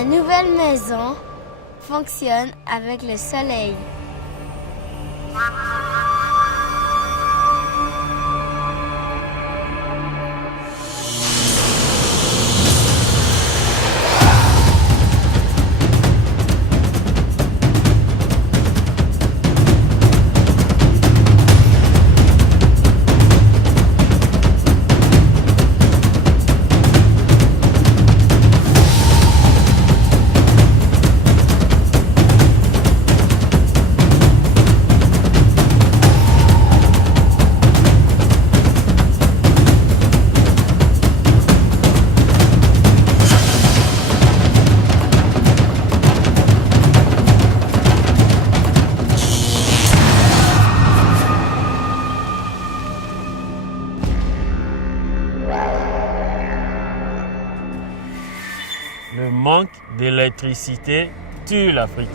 Ma nouvelle maison fonctionne avec le soleil. Le manque d'électricité tue l'Afrique.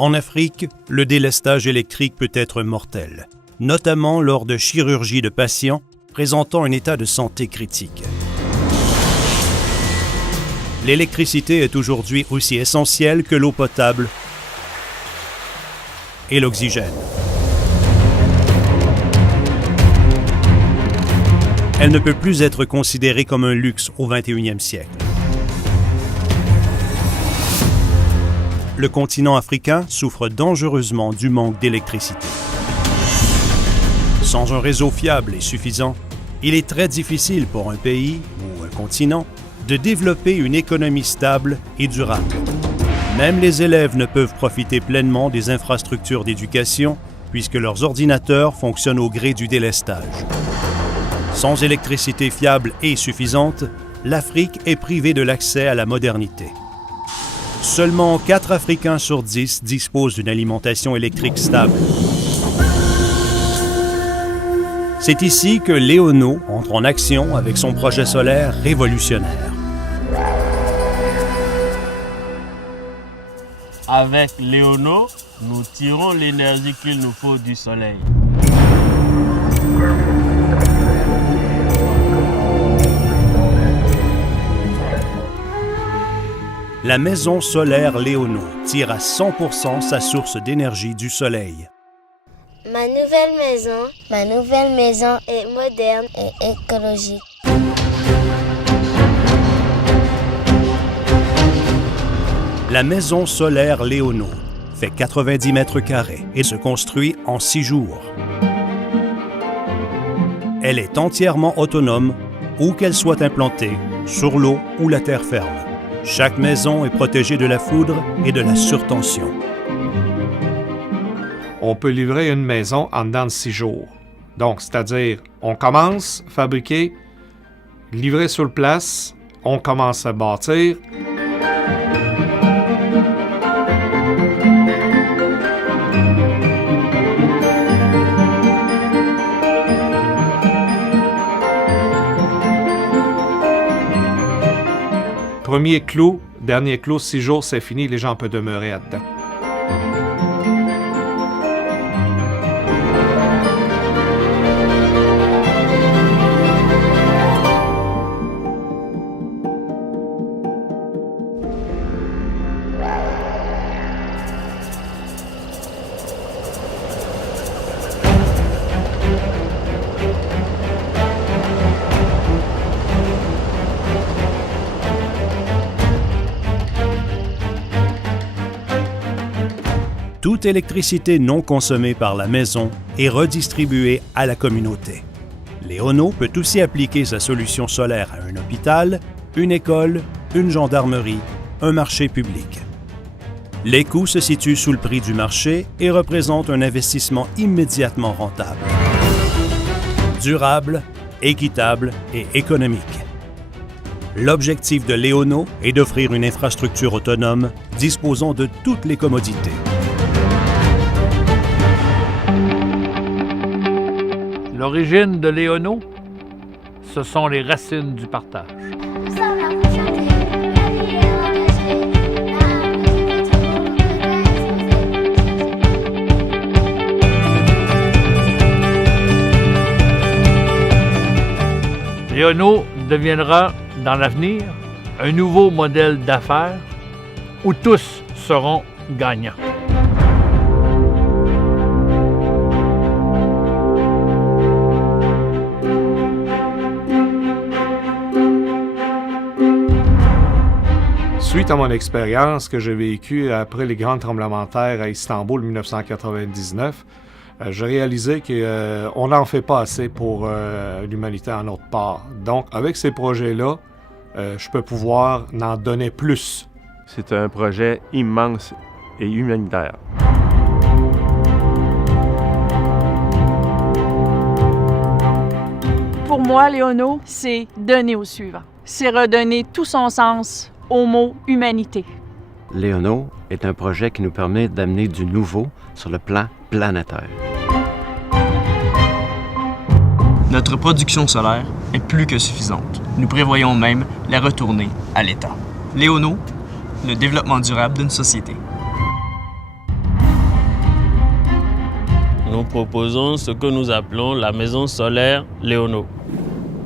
En Afrique, le délestage électrique peut être mortel, notamment lors de chirurgie de patients présentant un état de santé critique. L'électricité est aujourd'hui aussi essentielle que l'eau potable et l'oxygène. Elle ne peut plus être considérée comme un luxe au 21e siècle. Le continent africain souffre dangereusement du manque d'électricité. Sans un réseau fiable et suffisant, il est très difficile pour un pays ou un continent de développer une économie stable et durable. Même les élèves ne peuvent profiter pleinement des infrastructures d'éducation puisque leurs ordinateurs fonctionnent au gré du délestage. Sans électricité fiable et suffisante, l'Afrique est privée de l'accès à la modernité. Seulement 4 Africains sur 10 disposent d'une alimentation électrique stable. C'est ici que Léono entre en action avec son projet solaire révolutionnaire. Avec Léono, nous tirons l'énergie qu'il nous faut du soleil. La maison solaire Léono tire à 100% sa source d'énergie du soleil. Ma nouvelle maison est moderne et écologique. La maison solaire Léono fait 90 mètres carrés et se construit en 6 jours. Elle est entièrement autonome, où qu'elle soit implantée, sur l'eau ou la terre ferme. Chaque maison est protégée de la foudre et de la surtension. On peut livrer une maison en dedans de 6 jours. Donc, c'est-à-dire, on commence à fabriquer, livrer sur place, on commence à bâtir. Premier clou, dernier clou, 6 jours, c'est fini, les gens peuvent demeurer là-dedans. Toute électricité non consommée par la maison est redistribuée à la communauté. Léono peut aussi appliquer sa solution solaire à un hôpital, une école, une gendarmerie, un marché public. Les coûts se situent sous le prix du marché et représentent un investissement immédiatement rentable, durable, équitable et économique. L'objectif de Léono est d'offrir une infrastructure autonome disposant de toutes les commodités. L'origine de Léono, ce sont les racines du partage. Léono deviendra, dans l'avenir, un nouveau modèle d'affaires où tous seront gagnants. Suite à mon expérience que j'ai vécue après les grands tremblements de terre à Istanbul en 1999, j'ai réalisé qu'on n'en fait pas assez pour l'humanité en notre part. Donc, avec ces projets-là, je peux pouvoir en donner plus. C'est un projet immense et humanitaire. Pour moi, Léono, c'est donner au suivant. C'est redonner tout son sens au mot humanité. Léono est un projet qui nous permet d'amener du nouveau sur le plan planétaire. Notre production solaire est plus que suffisante. Nous prévoyons même la retourner à l'État. Léono, le développement durable d'une société. Nous proposons ce que nous appelons la maison solaire Léono.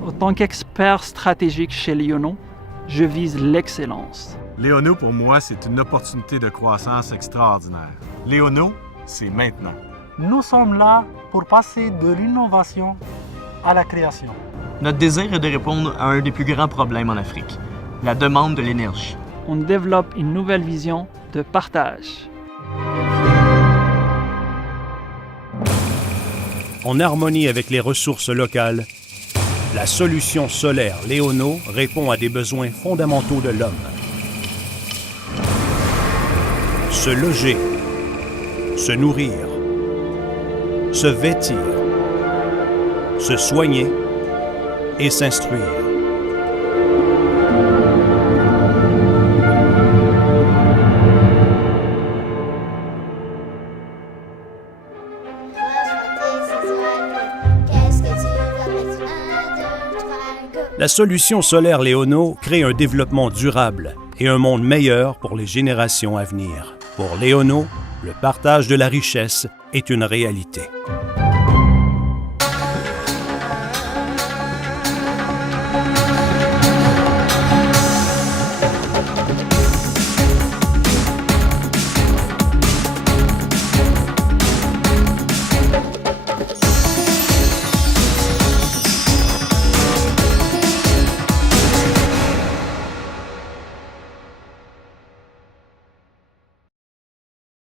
En tant qu'expert stratégique chez Léono, je vise l'excellence. Léono, pour moi, c'est une opportunité de croissance extraordinaire. Léono, c'est maintenant. Nous sommes là pour passer de l'innovation à la création. Notre désir est de répondre à un des plus grands problèmes en Afrique, la demande de l'énergie. On développe une nouvelle vision de partage. En harmonie avec les ressources locales, la solution solaire Léono répond à des besoins fondamentaux de l'homme. Se loger, se nourrir, se vêtir, se soigner et s'instruire. La solution solaire Léono crée un développement durable et un monde meilleur pour les générations à venir. Pour Léono, le partage de la richesse est une réalité.